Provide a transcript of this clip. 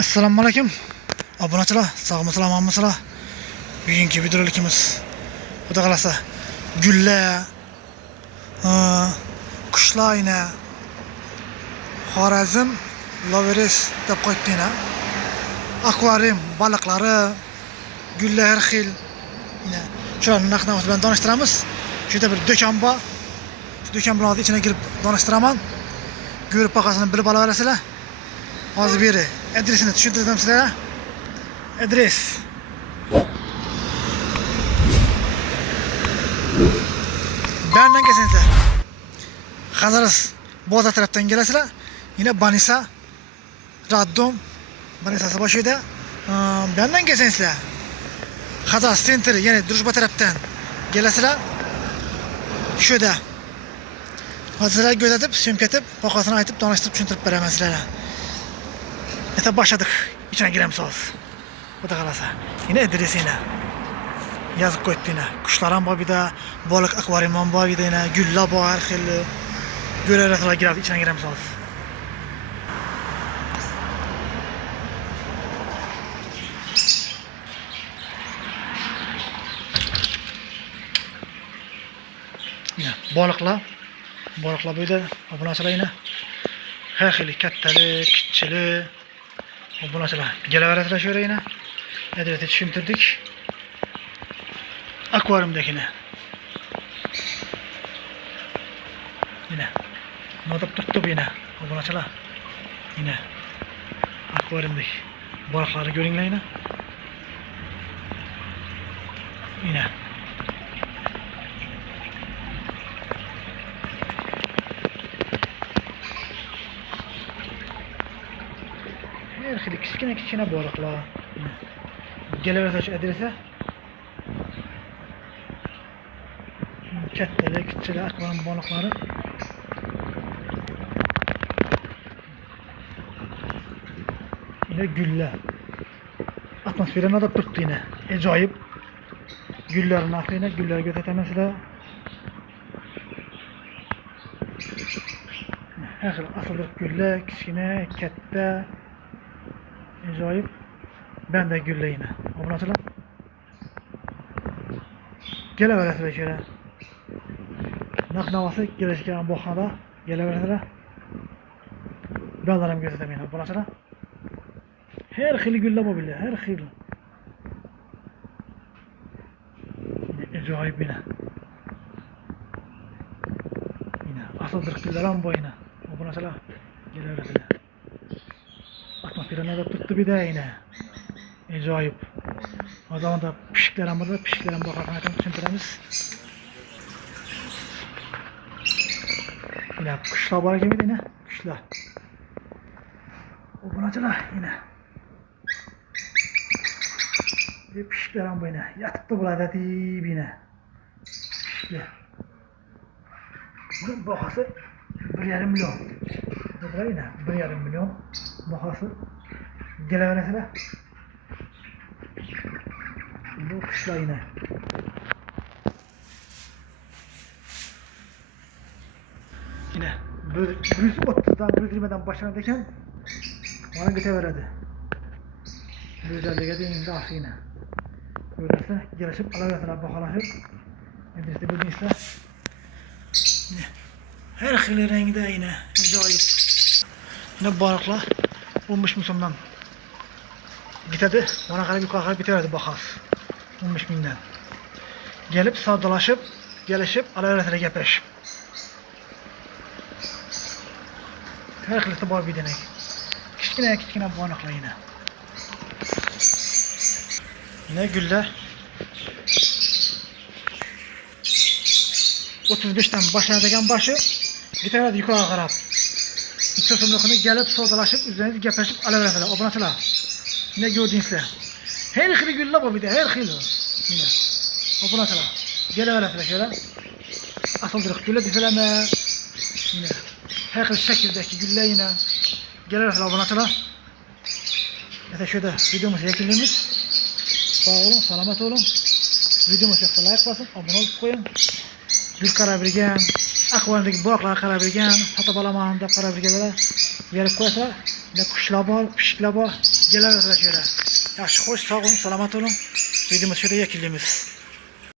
Assalomu alaykum. Obunachilar, sog'misizlar, omonmisizlar? Bugungi videolikimiz xudo xolasa gullar, qushlarni, Xorazm Loveres deb qo'yibdina. Akvarium baliqlari, gullar har xil. Yine shularni narx-navosi bilan tanishtiramiz. Shu yerda bir do'kon bor. Shu do'kon bilan ichine girib tanishtiraman. Ko'rib bag'asini bilib olaverasizlar. Hozir beri adresini tushuntirdim sizlarga. Adres Benden kesinlikle Xazaris Boza taraftan gelasizlar. Yine Banisa Raddom Banisasi boshida. Benden kesinlikle Xazaris Center yani Drujba taraftan gelasizlar. Şurada Hozirlar gözetip, sömketip, bakasını aytıp, tanıştırıp, tushuntirib beraman sizlarga. Neta başladık. İçine giremiz hozir. Xudo xolasa. Yine adresi yine yazıp koyup yine. Kuşlar ham bor bir de, balık akvaryum ham bor bir de yine, gullar bor har xil. Göreverasizlar, girib içine giremiz hozir. Yine balıklar bu yerda obunachilar yine har xil kattalik, kichiklik obunachilar kelaverasizlar shu yerga yine. Adresni tushuntirdik. Akvaryumdagini yine notib turibdi bu yine obunachilar. Yine akvaryumdagi balıqlarni ko'ringlar yine. Yine her xil kichkina balıqlar. Gelaverasizlar shu adresga. Kattalik, kichiklik akvaryum balıqlari. Yine gullar. Atmosferani odab turibdi yine. Ajoyib. Gullarni narxini gullarga ko'rsataman sizlar. Har xil asl gullar, kichkina, katta. Ajoyib. Bende gullar yine. Obunachilar. Kelaverasizlar shu yerga. Narx-navosi kelishgan bahona kelaverasizlar. Ba'zan ham ko'rsataman obunachilar. Her xil gullar bor bular, har xil. Ajoyib yine. Yine asl gullar ham bor yine. Obunachilar kelaverasizlar. Atmosferani odab turibdi bir de yine. Ajoyib. O zaman da pishiklar ham bor, pishiklar ham bakasını aytib tushuntiramiz. Yine qushlar bor ekan yine, qushlar. Obunachilar yine. Pishiklar ham bor yine. Yotibdi bularda deb yine. Pishiklar. Bunun bahası 1,5 milyon. Bular yine 1,5 milyon bahası. Kelaverasizlar. Bu kuşlar yine. Yine 130'dan 120'den başlanırken bana geçeverdi. 150'ye değince aşı yine. Böylece gelişip alaverdiler bakalaşıp. Adresi bildiğinizler. Yine her xil rengde yine. Ajoyib. Yine balıklar 15 milyondan gitadi. Ona qarab yuqori bitaverdi bahas. 15 mingdan. Gelip savdolaşıp, gelişip alaverasizlar gaplashib. Har xilisi bor bir denek. Kichkina balıqlar yine. Yine gullar 35'ten başlanadigan başı bitaveradi yuqoriga qarab. İkki so'mliqni gelip savdolaşıp, üzerine gaplashib alaverasizlar obunachilar. Yine gördüğünüzler. Her xil gullar bor bir de, her xil. Yine obunachilar kelaverasizlar şöyle. Asıldır gullar desalarmi? Yine her xil shakldagi gullar yine kelaverasizlar obunachilar. Esa şurada videomuzni yakunlaymiz. Sağ olun, salomat olun. Videomuzni yoqsa like bosib, obuna bo'lib qo'ying. Gul qarab birga akvaryumdagi buloqlarga qarab yurgan, sotib olaman deb qarab yurganlar yerib qo'ysalar, qushlar bor, pishiklar bor, kelaverasizlar shu yerga. Yaxshi, xo'sh, sog' bo'ling, salomat bo'ling. Videomizni shu yerda yakunlaymiz.